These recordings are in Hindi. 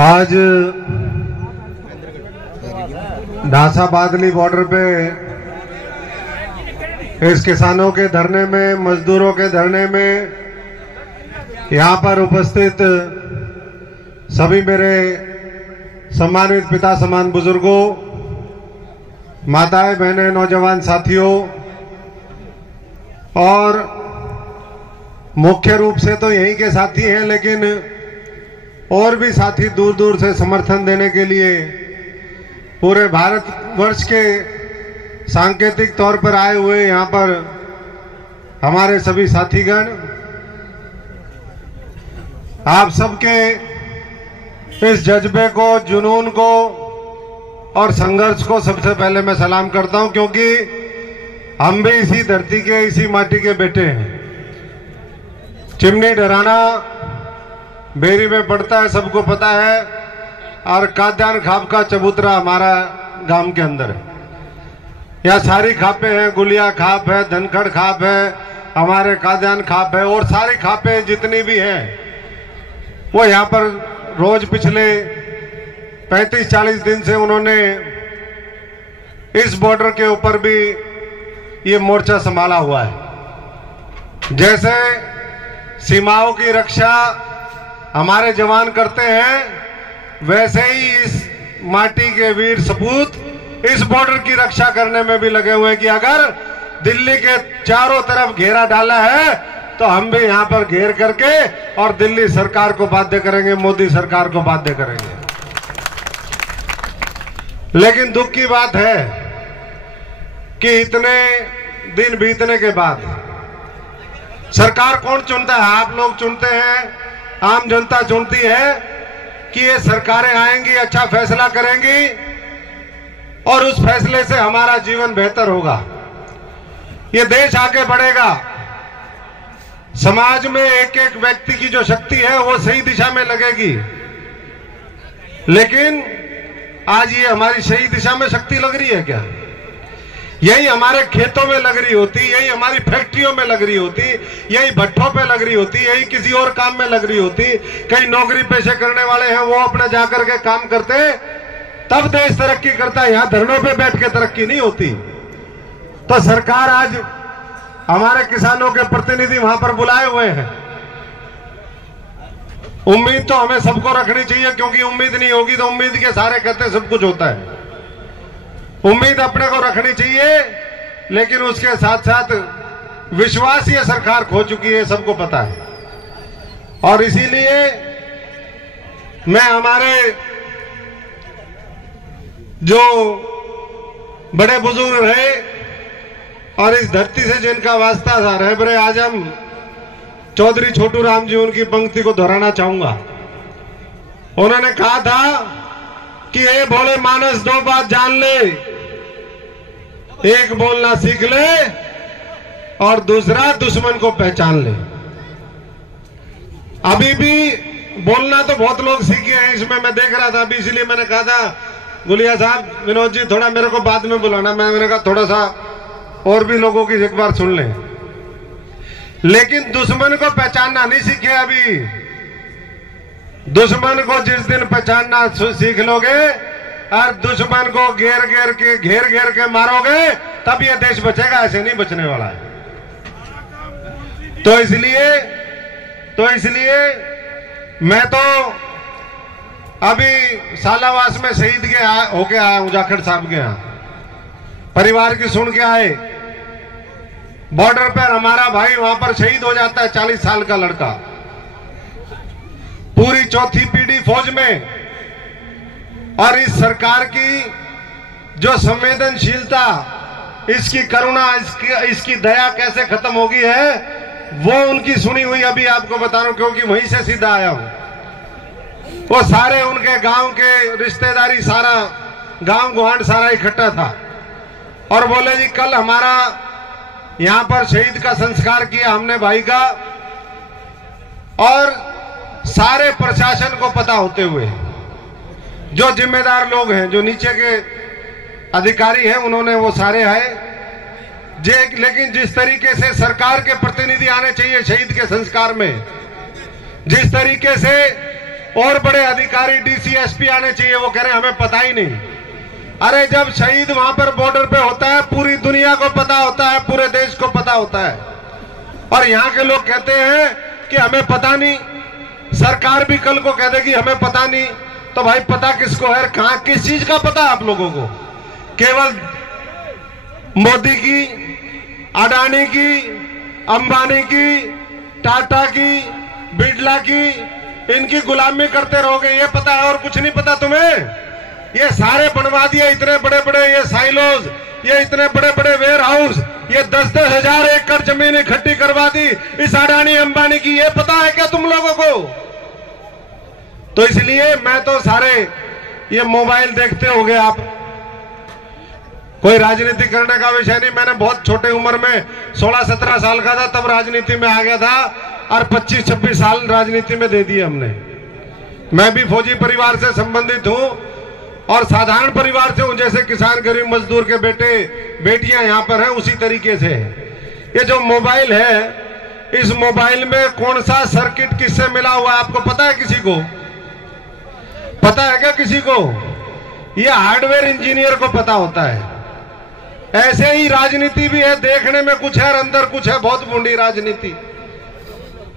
आज ढांसा बादली बॉर्डर पे इस किसानों के धरने में, मजदूरों के धरने में यहाँ पर उपस्थित सभी मेरे सम्मानित पिता समान बुजुर्गों, माताएं, बहनें, नौजवान साथियों और मुख्य रूप से तो यहीं के साथी हैं, लेकिन और भी साथी दूर दूर से समर्थन देने के लिए पूरे भारतवर्ष के सांकेतिक तौर पर आए हुए यहाँ पर हमारे सभी साथीगण, आप सबके इस जज्बे को, जुनून को और संघर्ष को सबसे पहले मैं सलाम करता हूं, क्योंकि हम भी इसी धरती के, इसी माटी के बेटे हैं। चिमनी डराना बेरी में पड़ता है, सबको पता है, और काद्यान खाप का चबूतरा हमारा गांव के अंदर है। यहाँ सारी खापें हैं, गुलिया खाप है, धनखड़ खाप है, हमारे काद्यान खाप है, और सारी खापें जितनी भी हैं वो यहाँ पर रोज पिछले 35-40 दिन से उन्होंने इस बॉर्डर के ऊपर भी ये मोर्चा संभाला हुआ है। जैसे सीमाओं की रक्षा हमारे जवान करते हैं, वैसे ही इस माटी के वीर सपूत इस बॉर्डर की रक्षा करने में भी लगे हुए हैं कि अगर दिल्ली के चारों तरफ घेरा डाला है तो हम भी यहाँ पर घेर करके और दिल्ली सरकार को बाध्य करेंगे, मोदी सरकार को बाध्य करेंगे। लेकिन दुख की बात है कि इतने दिन बीतने के बाद सरकार कौन चुनता है? आप लोग चुनते हैं, आम जनता चुनती है कि ये सरकारें आएंगी, अच्छा फैसला करेंगी और उस फैसले से हमारा जीवन बेहतर होगा, ये देश आगे बढ़ेगा। समाज में एक एक व्यक्ति की जो शक्ति है वो सही दिशा में लगेगी। लेकिन आज ये हमारी सही दिशा में शक्ति लग रही है क्या? यही हमारे खेतों में लग रही होती, यही हमारी फैक्ट्रियों में लग रही होती, यही भट्ठों पे लग रही होती, यही किसी और काम में लग रही होती। कई नौकरी पेशे करने वाले हैं, वो अपने जाकर के काम करते, तब देश तरक्की करता है। यहाँ धरनों पे बैठ के तरक्की नहीं होती। तो सरकार आज हमारे किसानों के प्रतिनिधि वहां पर बुलाए हुए हैं। उम्मीद तो हमें सबको रखनी चाहिए, क्योंकि उम्मीद नहीं होगी तो उम्मीद के सहारे कहते सब कुछ होता है। उम्मीद अपने को रखनी चाहिए, लेकिन उसके साथ साथ विश्वास ये सरकार खो चुकी है, सबको पता है। और इसीलिए मैं हमारे जो बड़े बुजुर्ग रहे और इस धरती से जिनका वास्ता था, रहबरे आजम चौधरी छोटू राम जी, उनकी पंक्ति को दोहराना चाहूंगा। उन्होंने कहा था कि ए भोले मानस दो बात जान ले, एक बोलना सीख ले और दूसरा दुश्मन को पहचान ले। अभी भी बोलना तो बहुत लोग सीखे हैं, इसमें मैं देख रहा था अभी, इसलिए मैंने कहा था गुलिया साहब, विनोद जी थोड़ा मेरे को बाद में बुलाना। मैंने कहा थोड़ा सा और भी लोगों की एक बार सुन लें। लेकिन दुश्मन को पहचानना नहीं सीखे अभी। दुश्मन को जिस दिन पहचानना सीख लोगे और दुश्मन को घेर घेर के मारोगे, तब ये देश बचेगा, ऐसे नहीं बचने वाला है। तो इसलिए मैं तो अभी सालावास में शहीद के होके आया हूं, जाखड़ साहब के यहाँ, परिवार की सुन के आए। बॉर्डर पर हमारा भाई वहां पर शहीद हो जाता है, 40 साल का लड़का, पूरी चौथी पीढ़ी फौज में। और इस सरकार की जो संवेदनशीलता, इसकी करुणा, इसकी दया कैसे खत्म हो गई है, वो उनकी सुनी हुई अभी आपको बता रहा हूं, क्योंकि वहीं से सीधा आया हूं। वो सारे उनके गांव के रिश्तेदारी, सारा गांव गुहांड सारा इकट्ठा था और बोले जी कल हमारा यहां पर शहीद का संस्कार किया हमने भाई का, और सारे प्रशासन को पता होते हुए, जो जिम्मेदार लोग हैं, जो नीचे के अधिकारी हैं, उन्होंने वो सारे आए। लेकिन जिस तरीके से सरकार के प्रतिनिधि आने चाहिए शहीद के संस्कार में, जिस तरीके से और बड़े अधिकारी डीसी एसपी आने चाहिए, वो कह रहे हैं हमें पता ही नहीं। अरे जब शहीद वहां पर बॉर्डर पे होता है, पूरी दुनिया को पता होता है, पूरे देश को पता होता है, और यहाँ के लोग कहते हैं कि हमें पता नहीं। सरकार भी कल को कह देगी हमें पता नहीं, तो भाई पता किसको है? कहां किस चीज का पता है आप लोगों को? केवल मोदी की, अडानी की, अंबानी की, टाटा की, बिरला की, इनकी गुलामी करते रहोगे, ये पता है और कुछ नहीं पता तुम्हें? ये सारे बनवा दिए इतने बड़े बड़े ये साइलोज, ये इतने बड़े बड़े वेयर हाउस, ये 10-10 हजार एकड़ जमीन इकट्ठी करवा दी इस अडानी अंबानी की, ये पता है क्या तुम लोगों को? तो इसलिए मैं तो सारे ये मोबाइल देखते होंगे आप, कोई राजनीति करने का विषय नहीं। मैंने बहुत छोटे उम्र में 16-17 साल का था तब राजनीति में आ गया था, और 25-26 साल राजनीति में दे दिए हमने। मैं भी फौजी परिवार से संबंधित हूं और साधारण परिवार से हूं, जैसे किसान गरीब मजदूर के बेटे बेटियां यहां पर हैं, उसी तरीके से। ये जो मोबाइल है, इस मोबाइल में कौन सा सर्किट किससे मिला हुआ है आपको पता है? किसी को पता है क्या? किसी को? ये हार्डवेयर इंजीनियर को पता होता है। ऐसे ही राजनीति भी है, देखने में कुछ है और अंदर कुछ है, बहुत बूढ़ी राजनीति।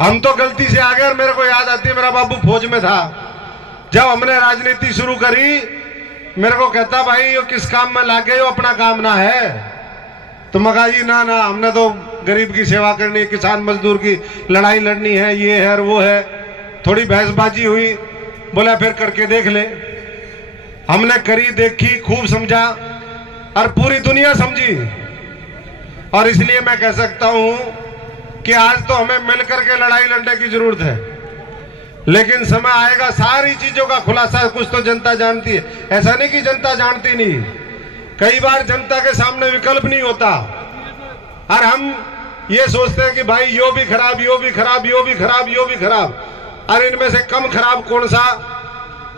हम तो गलती से आ गए, और मेरे को याद आती है मेरा बाबू फौज में था, जब हमने राजनीति शुरू करी, मेरे को कहता भाई ये किस काम में लागे हो, अपना काम ना है? तो मैं कहा जी ना ना, हमने तो गरीब की सेवा करनी है, किसान मजदूर की लड़ाई लड़नी है, ये है और वो है। थोड़ी बहसबाजी हुई, बोला फिर करके देख ले। हमने करी, देखी, खूब समझा और पूरी दुनिया समझी, और इसलिए मैं कह सकता हूं कि आज तो हमें मिलकर के लड़ाई लड़ने की जरूरत है, लेकिन समय आएगा सारी चीजों का खुलासा कुछ तो जनता जानती है। ऐसा नहीं कि जनता जानती नहीं, कई बार जनता के सामने विकल्प नहीं होता, और हम ये सोचते हैं कि भाई यो भी खराब, यो भी खराब, यो भी खराब, यो भी खराब, और इनमें से कम खराब कौन सा?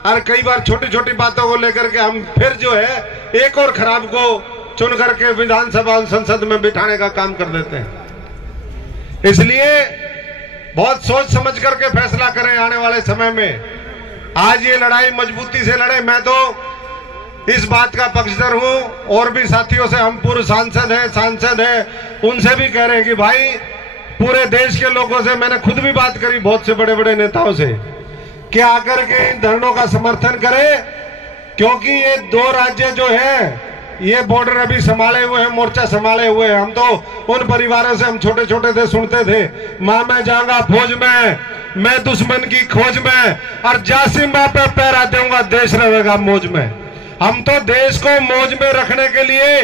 और कई बार छोटी छोटी बातों को लेकर के हम फिर जो है एक और खराब को चुन करके विधानसभा और संसद में बिठाने का काम कर देते हैं। इसलिए बहुत सोच समझ करके फैसला करें आने वाले समय में। आज ये लड़ाई मजबूती से लड़े। मैं तो इस बात का पक्षधर हूं, और भी साथियों से, हम पूर्व सांसद हैं, उनसे भी कह रहे हैं कि भाई पूरे देश के लोगों से, मैंने खुद भी बात करी बहुत से बड़े बड़े नेताओं से, कि आकर के इन धरनों का समर्थन करें, क्योंकि ये 2 राज्य जो है ये बॉर्डर अभी संभाले हुए हैं, मोर्चा संभाले हुए हैं। हम तो उन परिवारों से, हम छोटे छोटे थे, सुनते थे, मां मैं जाऊंगा फौज में, मैं दुश्मन की खोज में, और जासिम मां पे पैरा दूंगा, देश रहेगा मौज में। हम तो देश को मौज में रखने के लिए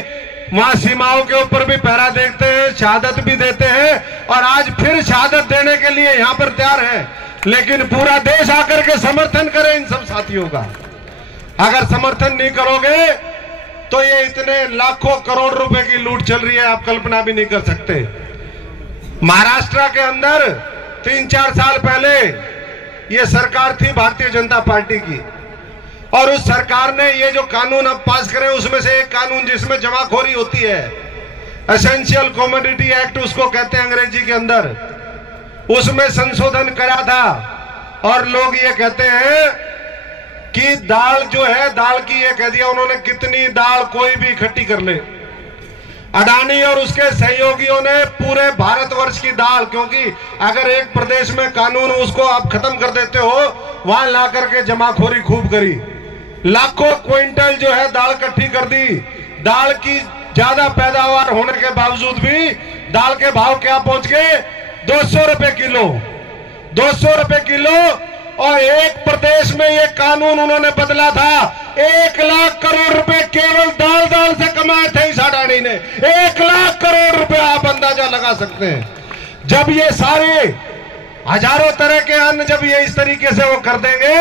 वहां सीमाओं के ऊपर भी पहरा देखते हैं, शहादत भी देते हैं, और आज फिर शहादत देने के लिए यहां पर तैयार है। लेकिन पूरा देश आकर के समर्थन करे इन सब साथियों का। अगर समर्थन नहीं करोगे तो ये इतने लाखों करोड़ रुपए की लूट चल रही है, आप कल्पना भी नहीं कर सकते। महाराष्ट्र के अंदर 3-4 साल पहले ये सरकार थी भारतीय जनता पार्टी की, और उस सरकार ने ये जो कानून अब पास करे, उसमें से एक कानून जिसमें जमाखोरी होती है, एसेंशियल कमोडिटी एक्ट उसको कहते हैं अंग्रेजी के अंदर, उसमें संशोधन करा था। और लोग ये कहते हैं कि दाल जो है, दाल की ये कह दिया उन्होंने, कितनी दाल कोई भी इकट्ठी कर ले। अडानी और उसके सहयोगियों ने पूरे भारतवर्ष की दाल, क्योंकि अगर एक प्रदेश में कानून उसको आप खत्म कर देते हो, वहां ला करके जमाखोरी खूब करी, लाखों क्विंटल जो है दाल इकट्ठी कर दी। दाल की ज्यादा पैदावार होने के बावजूद भी दाल के भाव क्या पहुंच गए? 200 रुपए किलो, 200 रुपए किलो। और एक प्रदेश में ये कानून उन्होंने बदला था, 1 लाख करोड़ रुपए केवल दाल से कमाए थे इस अडानी ने। 1 लाख करोड़ रुपए आप अंदाजा लगा सकते हैं। जब ये सारे हजारों तरह के अन्न जब ये इस तरीके से वो कर देंगे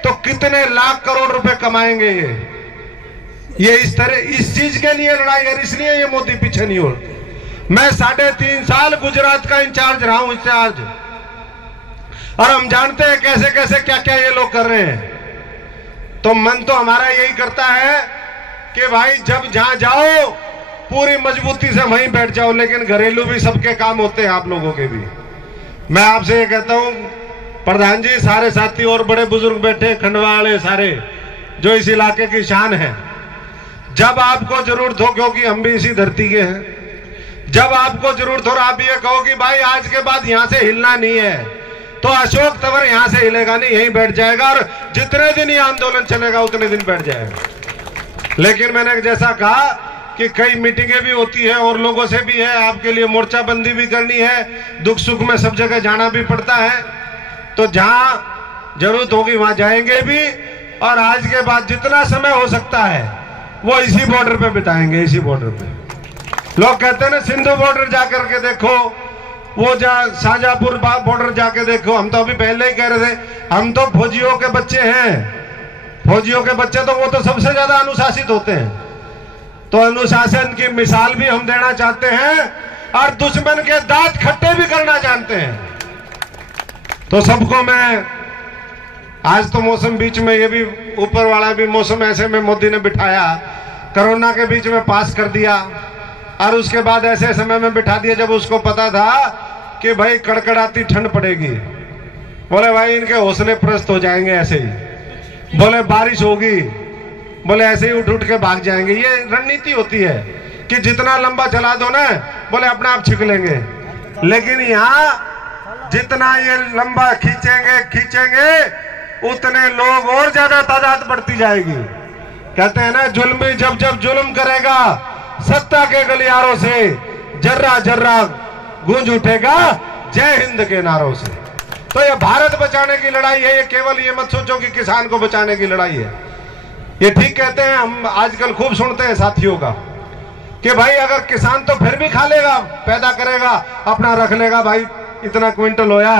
तो कितने लाख करोड़ रुपए कमाएंगे ये इस तरह, इस चीज के लिए लड़ाई है। इसलिए ये मोदी पीछे नहीं हो। मैं 3.5 साल गुजरात का इंचार्ज रहा हूं, इंचार्ज, और हम जानते हैं कैसे कैसे क्या क्या ये लोग कर रहे हैं। तो मन तो हमारा यही करता है कि भाई जब जहां जाओ पूरी मजबूती से वहीं बैठ जाओ, लेकिन घरेलू भी सबके काम होते हैं, आप लोगों के भी। मैं आपसे ये कहता हूं प्रधान जी, सारे साथी और बड़े बुजुर्ग बैठे, खंडवा वाले सारे जो इस इलाके की शान है, जब आपको जरूरत हो, क्योंकि हम भी इसी धरती के हैं, जब आपको जरूरत हो आप ये कहो कि भाई आज के बाद यहां से हिलना नहीं है, तो अशोक तंवर यहां से हिलेगा नहीं, यहीं बैठ जाएगा और जितने दिन ये आंदोलन चलेगा उतने दिन बैठ जाएगा। लेकिन मैंने जैसा कहा कि कई मीटिंगें भी होती है और लोगों से भी है, आपके लिए मोर्चाबंदी भी करनी है, दुख सुख में सब जगह जाना भी पड़ता है, तो जहां जरूरत होगी वहां जाएंगे भी। और आज के बाद जितना समय हो सकता है वो इसी बॉर्डर पे बिताएंगे, इसी बॉर्डर पे। लोग कहते हैं ना सिंधु बॉर्डर जाकर के देखो, वो शाहजहांपुर बॉर्डर जाके देखो। हम तो अभी पहले ही कह रहे थे, हम तो फौजियों के बच्चे हैं, फौजियों के बच्चे तो वो तो सबसे ज्यादा अनुशासित होते हैं, तो अनुशासन की मिसाल भी हम देना चाहते हैं और दुश्मन के दांत खट्टे भी करना जानते हैं। तो सबको मैं आज तो मौसम बीच में, ये भी ऊपर वाला भी मौसम ऐसे में मोदी ने बिठाया, कोरोना के बीच में पास कर दिया और उसके बाद ऐसे समय में बिठा दिया जब उसको पता था कि भाई कड़कड़ाती ठंड पड़ेगी। बोले भाई इनके हौसले प्रस्त हो जाएंगे ऐसे ही, बोले बारिश होगी, बोले ऐसे ही उठ उठ के भाग जाएंगे। ये रणनीति होती है कि जितना लंबा चला दो ना, बोले अपने आप छिक लेंगे। लेकिन यहाँ जितना ये लंबा खींचेंगे उतने लोग और ज्यादा तादाद बढ़ती जाएगी। कहते हैं ना, जुल्मी जब जब जुल्म करेगा सत्ता के गलियारों से जर्रा जर्रा गूंज उठेगा जय हिंद के नारों से। तो ये भारत बचाने की लड़ाई है, ये केवल ये मत सोचो कि किसान को बचाने की लड़ाई है। ये ठीक कहते हैं, हम आजकल खूब सुनते हैं साथियों का कि भाई अगर किसान तो फिर भी खा लेगा, पैदा करेगा, अपना रख लेगा, भाई इतना क्विंटल होया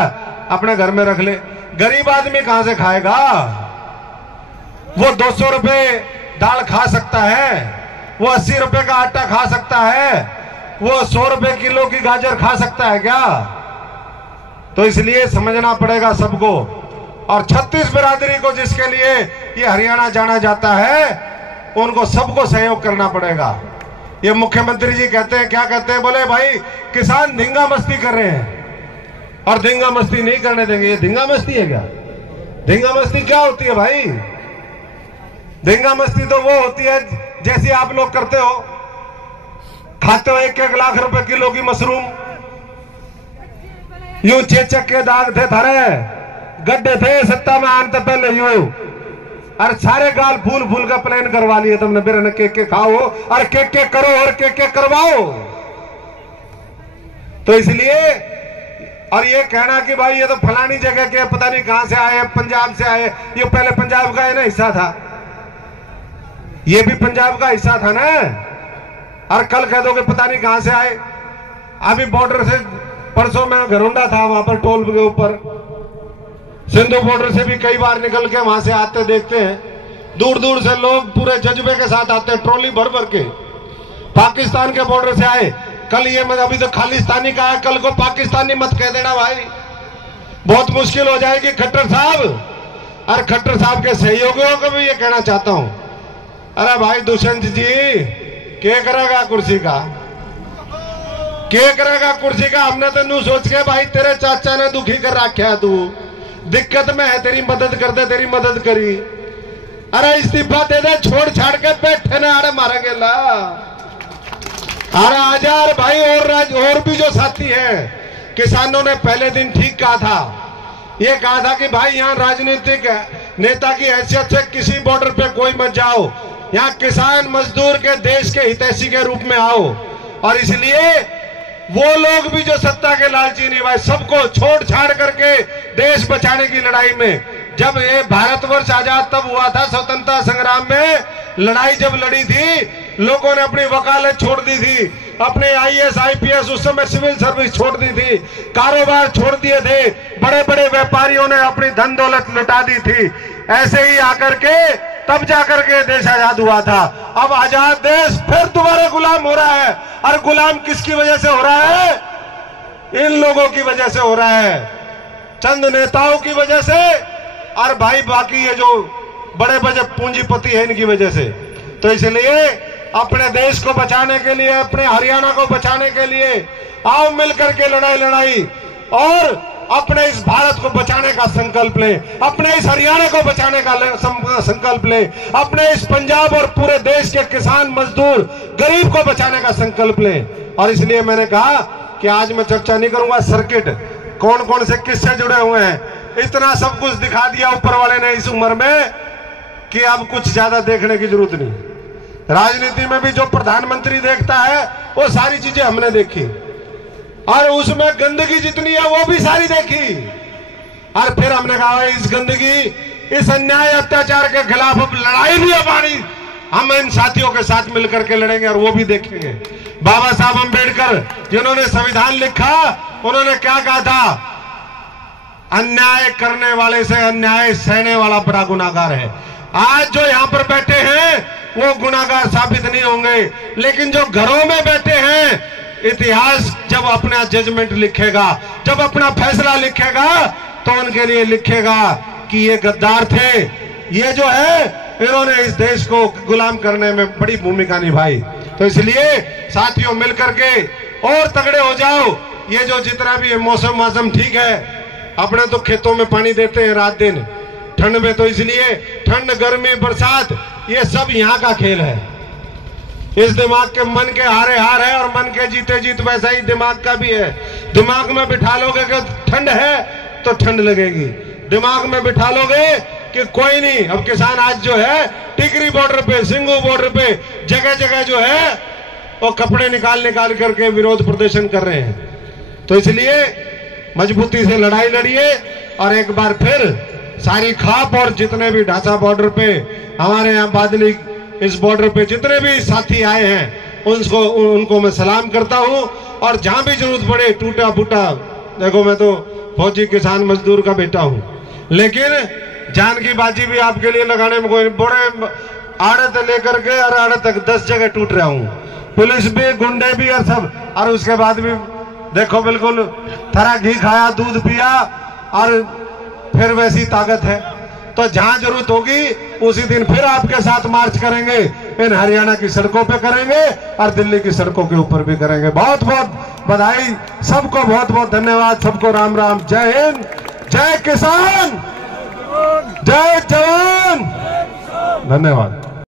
अपने घर में रख ले। गरीब आदमी कहां से खाएगा? वो 200 रुपए दाल खा सकता है, वो 80 रुपए का आटा खा सकता है, वो 100 रुपए किलो की गाजर खा सकता है क्या? तो इसलिए समझना पड़ेगा सबको। और 36 बिरादरी को जिसके लिए ये हरियाणा जाना जाता है, उनको सबको सहयोग करना पड़ेगा। ये मुख्यमंत्री जी कहते हैं, क्या कहते हैं, बोले भाई किसान धींगा मस्ती कर रहे हैं और धींगा मस्ती नहीं करने देंगे। ये धींगा मस्ती है क्या? धींगा मस्ती क्या होती है भाई? धींगा मस्ती तो वो होती है जैसी आप लोग करते हो, खाते हो 1-1 लाख रुपए किलो की मशरूम, यूं चेचक के दाग थे, थारे गड्ढे थे सत्ता में आने तो पहले यूं, और सारे गाल फूल फूल का प्लान करवा लिए तुमने, बिरन के खाओ और के करो और के करवाओ। तो इसलिए, और ये कहना कि भाई ये तो फलानी जगह के पता नहीं कहां से आए, पंजाब से आए, ये पहले पंजाब का है ना हिस्सा था, ये भी पंजाब का हिस्सा था ना, और कल कह दोगे पता नहीं कहां से आए। अभी बॉर्डर से परसों में घरोंडा था, वहां पर टोल के ऊपर सिंधु बॉर्डर से भी कई बार निकल के वहां से आते देखते हैं, दूर दूर से लोग पूरे जज्बे के साथ आते हैं, ट्रॉली भर भर के। पाकिस्तान के बॉर्डर से आए, कल ये अभी तो खालिस्तानी का है, कल को पाकिस्तानी मत कह देना भाई, बहुत मुश्किल हो जाएगी खट्टर साहब। और खट्टर साहब के सहयोगियों को भी ये कहना चाहता हूं, अरे भाई दुष्यंत जी क्या करेगा कुर्सी का, क्या करेगा कुर्सी का? हमने तो नू सोच के भाई तेरे चाचा ने दुखी कर रखा है, तू दिक्कत में है, तेरी मदद कर दे, तेरी मदद करी। अरे इस्तीफा दे दे, छोड़ छाड़ के बैठे ना, अरे मारा गेला। अरे आजार भाई, और भी जो साथी हैं, किसानों ने पहले दिन ठीक कहा था, ये कहा था कि भाई यहाँ राजनीतिक नेता की हैसियत से किसी बॉर्डर पे कोई मत जाओ, यहाँ किसान मजदूर के देश के हितैषी के रूप में आओ। और इसलिए वो लोग भी जो सत्ता के लालची नहीं, भाई सबको छोड़ छाड़ करके देश बचाने की लड़ाई में, जब ये भारतवर्ष आजाद तब हुआ था, स्वतंत्रता संग्राम में लड़ाई जब लड़ी थी, लोगों ने अपनी वकालत छोड़ दी थी, अपने IAS IPS उस समय सिविल सर्विस छोड़ दी थी, कारोबार छोड़ दिए थे, बड़े बड़े व्यापारियों ने अपनी धन दौलत लुटा दी थी। ऐसे ही आकर के तब जाकर के देश आजाद हुआ था। अब आजाद देश फिर दोबारा गुलाम हो रहा है, और गुलाम किसकी वजह से हो रहा है? इन लोगों की वजह से हो रहा है, चंद नेताओं की वजह से, और भाई बाकी ये जो बड़े बड़े पूंजीपति है इनकी वजह से। तो इसलिए अपने देश को बचाने के लिए, अपने हरियाणा को बचाने के लिए आओ मिलकर के लड़ाई और अपने इस भारत भारत को बचाने का संकल्प ले, अपने इस हरियाणा को बचाने का संकल्प ले, अपने इस पंजाब और पूरे देश के किसान मजदूर गरीब को बचाने का संकल्प ले। और इसलिए मैंने कहा कि आज मैं चर्चा नहीं करूंगा, सर्किट कौन कौन से किससे जुड़े हुए हैं, इतना सब कुछ दिखा दिया ऊपर वाले ने इस उम्र में कि अब कुछ ज्यादा देखने की जरूरत नहीं। राजनीति में भी जो प्रधानमंत्री देखता है वो सारी चीजें हमने देखी, और उसमें गंदगी जितनी है वो भी सारी देखी। और फिर हमने कहा इस गंदगी, इस अन्याय अत्याचार के खिलाफ अब लड़ाई भी हमारी, हम इन साथियों के साथ मिलकर के लड़ेंगे और वो भी देखेंगे। बाबा साहब अंबेडकर जिन्होंने संविधान लिखा, उन्होंने क्या कहा था? अन्याय करने वाले से अन्याय सहने वाला बड़ा गुनाहगार है। आज जो यहां पर बैठे हैं वो गुनाहगार साबित नहीं होंगे, लेकिन जो घरों में बैठे हैं, इतिहास जब अपना जजमेंट लिखेगा, जब अपना फैसला लिखेगा, तो उनके लिए लिखेगा कि ये गद्दार थे, ये जो है इन्होंने इस देश को गुलाम करने में बड़ी भूमिका निभाई। तो इसलिए साथियों मिलकर के और तगड़े हो जाओ। ये जो जितना भी मौसम ठीक है, अपने तो खेतों में पानी देते हैं रात दिन, ठंड में तो इसलिए ठंड गर्मी बरसात ये सब यहाँ का खेल है। इस दिमाग के मन के हारे हार है और मन के जीते जीत, वैसा ही दिमाग का भी है। दिमाग में बिठा लोगे कि ठंड है तो ठंड लगेगी, दिमाग में बिठा लोगे कि कोई नहीं, अब किसान आज जो है टिकरी बॉर्डर पे, सिंगू बॉर्डर पे जगह जगह जो है वो कपड़े निकाल करके विरोध प्रदर्शन कर रहे हैं। तो इसलिए मजबूती से लड़ाई लड़िए और एक बार फिर सारी खाप और जितने भी ढांचा बॉर्डर पे, हमारे यहाँ बादली इस बॉर्डर पे जितने भी साथी आए हैं उनको मैं सलाम करता हूँ। और जहां भी जरूरत पड़े टूटा फूटा, देखो मैं तो फौजी किसान मजदूर का बेटा हूँ, लेकिन जान की बाजी भी आपके लिए लगाने में कोई बड़े आड़े से लेकर के और आड़े तक 10 जगह टूट रहा हूँ, पुलिस भी गुंडे भी और सब। और उसके बाद भी देखो बिल्कुल थरा घी खाया, दूध पिया और फिर वैसी ताकत है। तो जहां जरूरत होगी उसी दिन फिर आपके साथ मार्च करेंगे, इन हरियाणा की सड़कों पे करेंगे और दिल्ली की सड़कों के ऊपर भी करेंगे। बहुत बहुत बधाई सबको, बहुत बहुत धन्यवाद सबको। राम राम, जय हिंद, जय किसान, जय जवान, धन्यवाद।